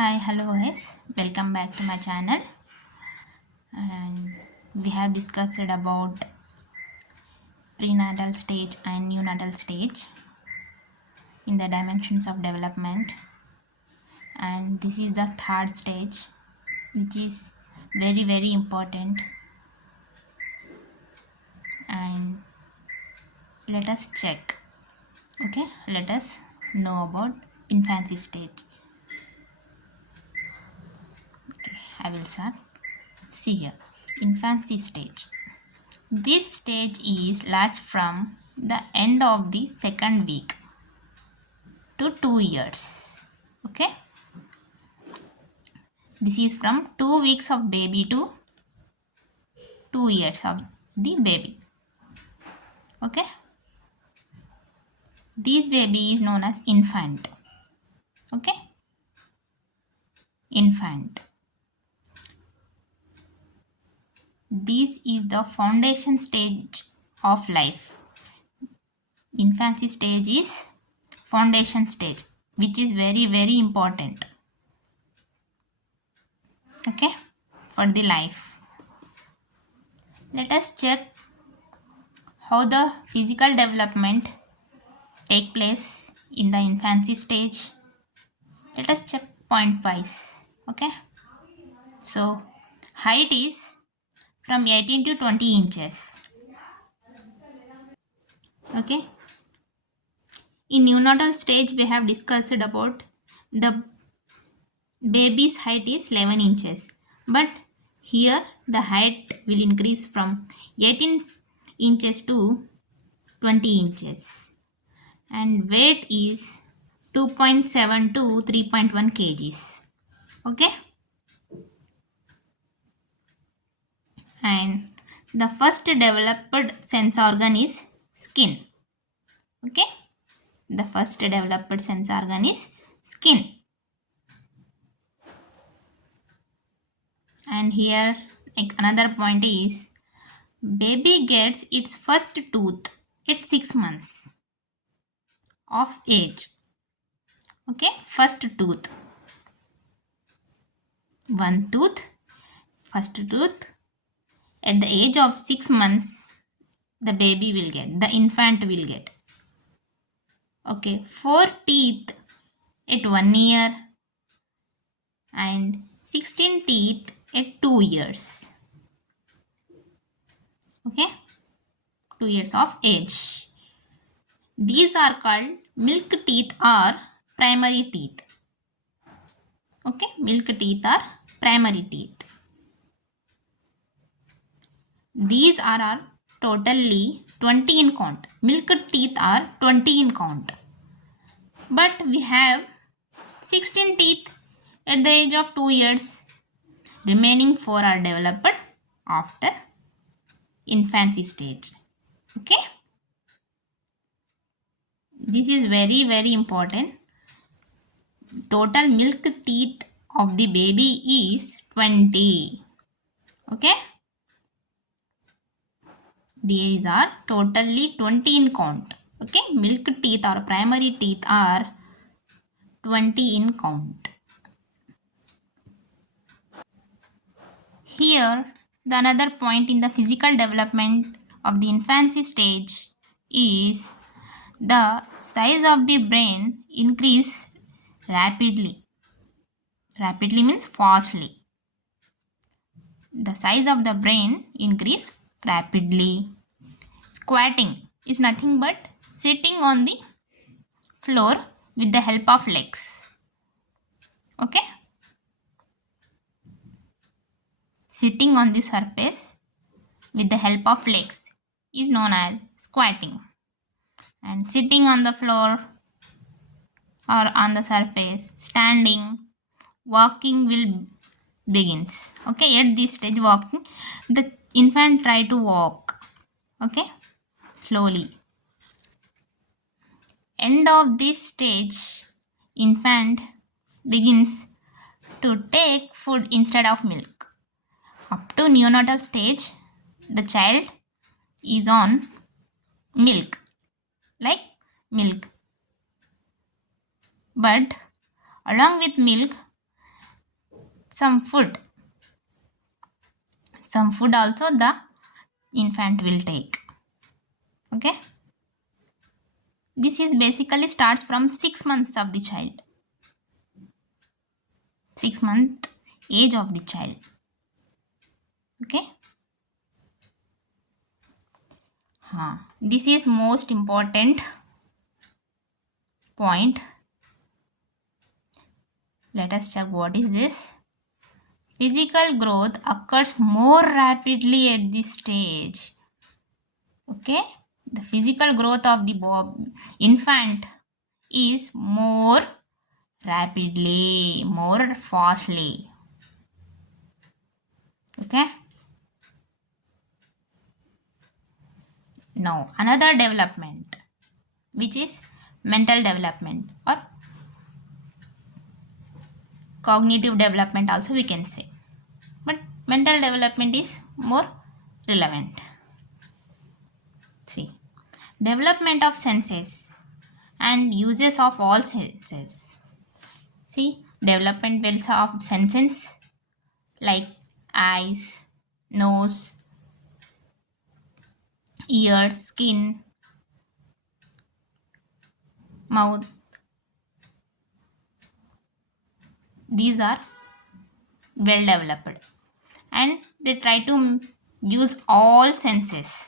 Hi, hello guys, welcome back to my channel. And we have discussed about prenatal stage and neonatal stage in the dimensions of development, and this is the third stage, which is very important. And let us check. Okay, let us know about infancy stage. Okay, I will start. See here, infancy stage. This stage is lasts from the end of the second week to 2 years. Okay, this is from 2 weeks of baby to 2 years of the baby. Okay, this baby is known as infant. Okay, infant. This is the foundation stage of life. Infancy stage is foundation stage, which is very important. Okay, for the life. Let us check how the physical development take place in the infancy stage. Let us check point wise. Okay, so height is from 18 to 20 inches. Okay, in neonatal stage we have discussed about the baby's height is 11 inches, but here the height will increase from 18 inches to 20 inches, and weight is 2.7 to 3.1 kgs. Okay, and the first developed sense organ is skin. Okay, the first developed sense organ is skin. And here another point is baby gets its first tooth at 6 months of age. Okay, first tooth, one tooth, first tooth at the age of 6 months the baby will get, the infant will get. Okay, four teeth at 1 year and 16 teeth at 2 years. Okay, 2 years of age. These are called milk teeth or primary teeth. Okay, milk teeth are primary teeth. These are totally 20 in count. Milk teeth are 20 in count. But we have 16 teeth at the age of 2 years. Remaining 4 are developed after infancy stage. Okay, this is very important. Total milk teeth of the baby is 20. Okay, these are totally 20 in count. Okay, milk teeth or primary teeth are 20 in count. Here, the another point in the physical development of the infancy stage is the size of the brain increase rapidly. Rapidly means fastly. The size of the brain increase rapidly. Squatting is nothing but sitting on the floor with the help of legs. Okay, sitting on the surface with the help of legs is known as squatting, and sitting on the floor or on the surface, standing, walking will begins. Okay, at this stage walking, the infant try to walk. Okay, slowly. End of this stage, infant begins to take food instead of milk. Up to neonatal stage, the child is on milk, like milk. But along with milk, some food. Some food also the infant will take. Okay. This is basically starts from 6 months of the child. 6 month age of the child. Okay. This is most important point. Let us check what is this. Physical growth occurs more rapidly at this stage. Okay. The physical growth of the infant is more rapidly, more fastly. Okay. Now another development, which is mental development or cognitive development also we can say, but mental development is more relevant. See, development of senses and uses of all senses. See, development of senses like eyes, nose, ears, skin, mouth. These are well developed and they try to use all senses.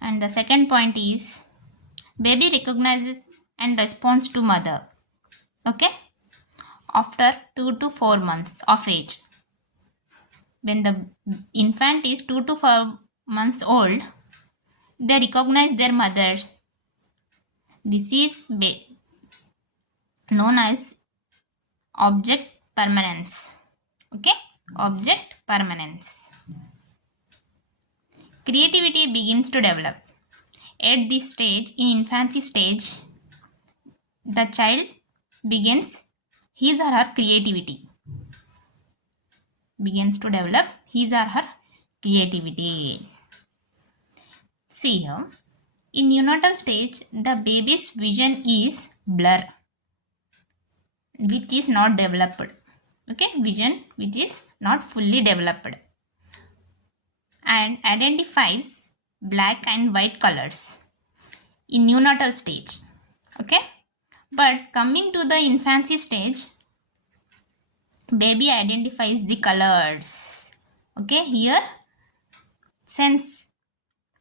And the second point is baby recognizes and responds to mother. Okay, after 2 to 4 months of age. When the infant is 2 to 4 months old, they recognize their mother. This is known as object permanence. Okay, object permanence. Creativity begins to develop. At this stage, in infancy stage, the child begins his or her creativity. Begins to develop his or her creativity. See here, in neonatal stage, the baby's vision is blur, which is not developed. Okay, vision which is not fully developed and identifies black and white colors in neonatal stage. Okay, but coming to the infancy stage, baby identifies the colors. Okay, here sense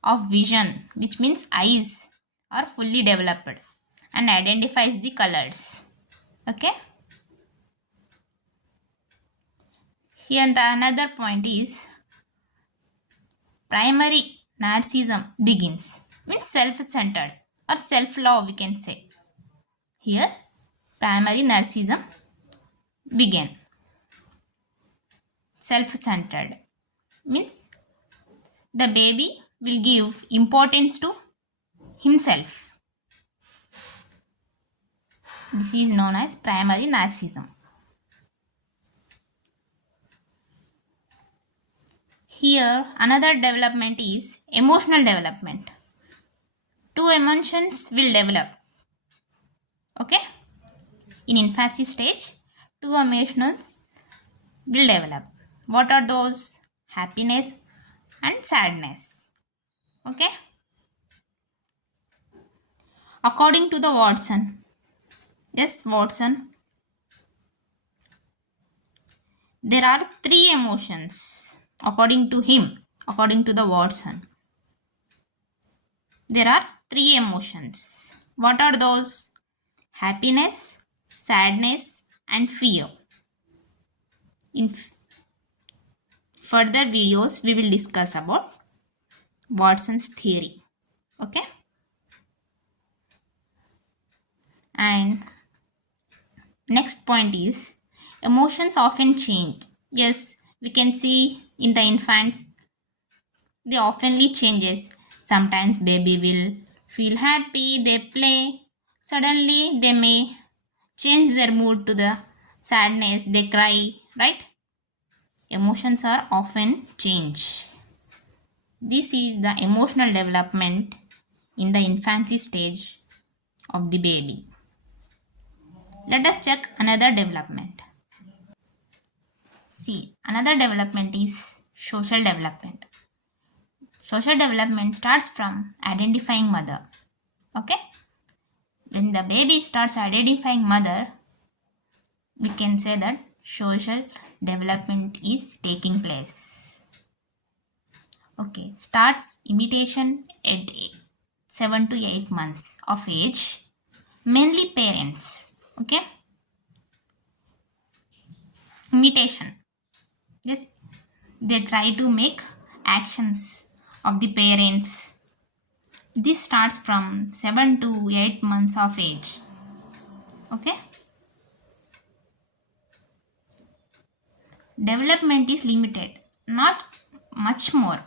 of vision, which means eyes, are fully developed and identifies the colors. Okay, here the another point is primary narcissism begins, means self-centered or self-love we can say. Here primary narcissism begin. Self-centered means the baby will give importance to himself. This is known as primary narcissism. Here another development is emotional development. Two emotions will develop. Okay, in infancy stage, two emotions will develop. What are those? Happiness and sadness. Okay, according to the Watson, yes, Watson, there are three emotions. According to him, according to the Watson, there are three emotions. What are those? Happiness, sadness, and fear. In further videos, we will discuss about Watson's theory. Okay, and next point is emotions often change. Yes, we can see in the infants they oftenly changes. Sometimes baby will feel happy, they play. Suddenly they may change their mood to the sadness, they cry, right? Emotions are often change. This is the emotional development in the infancy stage of the baby. Let us check another development. See, another development is social development. Social development starts from identifying mother. Okay? When the baby starts identifying mother, we can say that social development is taking place. Okay, starts imitation at 7 to 8 months of age, mainly parents. Okay, imitation. This they try to make actions of the parents. This starts from 7 to 8 months of age. Okay, development is limited, not much more,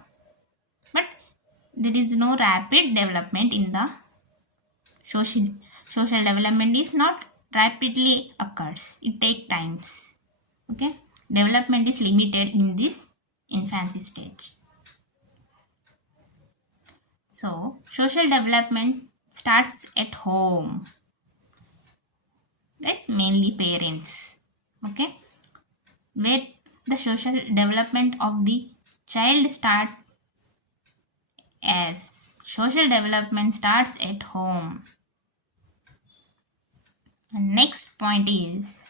but there is no rapid development in the social social development is not rapidly occurs, it take times. Okay, development is limited in this infancy stage. So social development starts at home, that's mainly parents. Okay, where the social development of the child start as social development starts at home. And next point is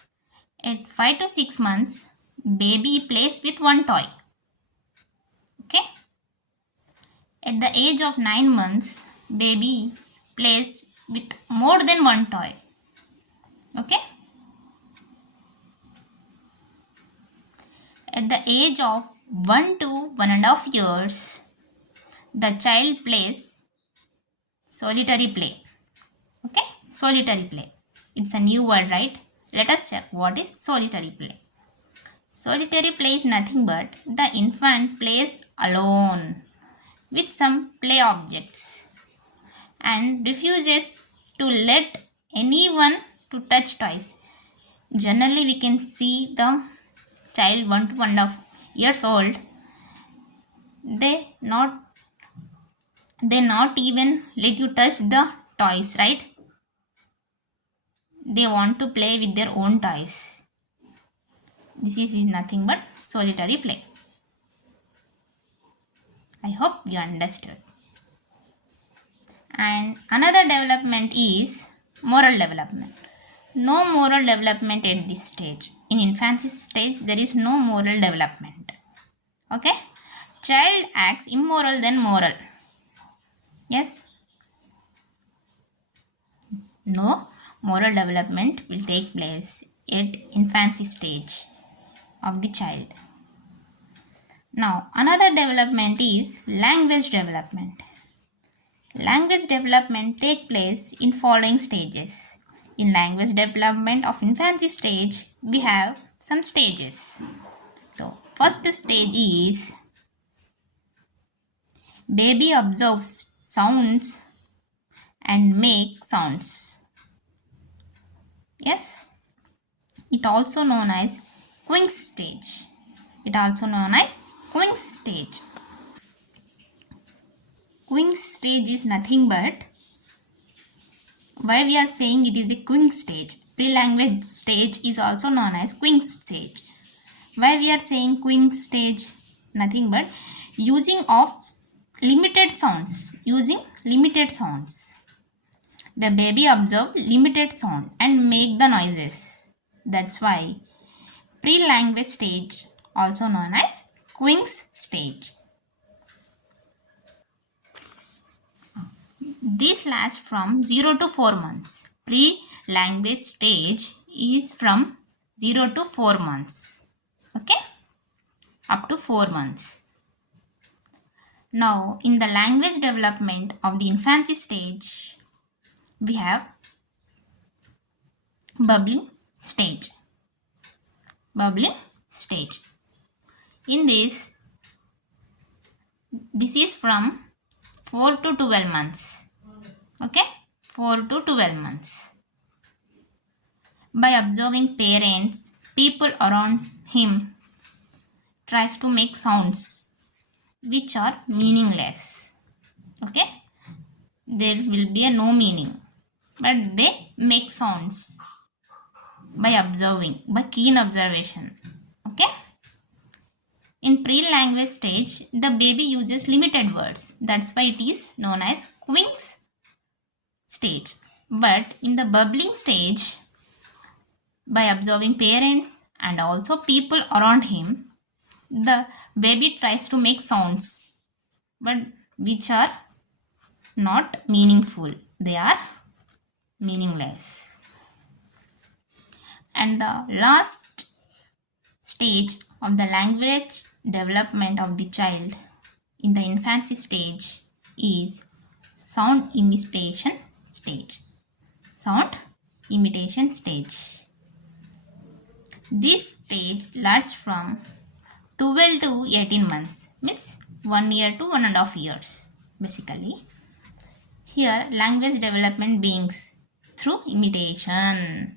at 5 to 6 months, baby plays with one toy. Okay. At the age of 9 months, baby plays with more than one toy. Okay. At the age of 1 to 1.5 years, the child plays solitary play. Okay. Solitary play. It's a new word, right? Let us check what is solitary play. Solitary play is nothing but the infant plays alone with some play objects and refuses to let anyone to touch toys. Generally, we can see the child 1 to 1.5 years old. They not even let you touch the toys, right? They want to play with their own toys. This is nothing but solitary play. I hope you understood. And another development is moral development. No moral development at this stage. In infancy stage, there is no moral development. Okay? Child acts immoral than moral. Yes? No moral development will take place at infancy stage of the child. Now, another development is language development. Language development take place in following stages. In language development of infancy stage, we have some stages. So, first stage is baby observes sounds and make sounds. Yes, it also known as quench stage. It also known as quench stage. Quench stage is nothing but why we are saying it is a quench stage. Pre-language stage is also known as quench stage. Why we are saying quench stage? Nothing but using of limited sounds. Using limited sounds. The baby observe limited sound and make the noises. That's why pre-language stage also known as quench stage. This lasts from 0 to 4 months. Pre-language stage is from 0 to 4 months. Okay? Up to 4 months. Now, in the language development of the infancy stage, we have bubbling stage. Bubbling stage. In this is from 4 to 12 months. Okay? 4 to 12 months. By observing parents, people around him tries to make sounds which are meaningless. Okay? There will be a no meaning, but they make sounds. by observing, by keen observation. Okay. In pre-language stage, the baby uses limited words. That's why it is known as Quink's stage. But in the bubbling stage, by observing parents and also people around him, the baby tries to make sounds, but which are not meaningful. They are meaningless. And the last stage of the language development of the child in the infancy stage is sound imitation stage. Sound imitation stage. This stage lasts from 12 to 18 months, means 1 year to 1.5 years basically. Here language development begins through imitation,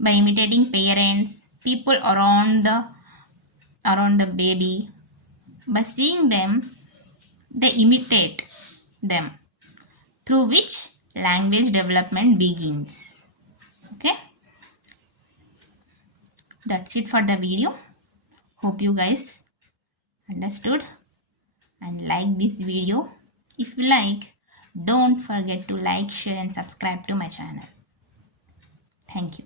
by imitating parents, people around the baby. By seeing them, they imitate them, through which language development begins. Okay, that's it for the video. Hope you guys understood and like this video. If you like, don't forget to like, share and subscribe to my channel. Thank you.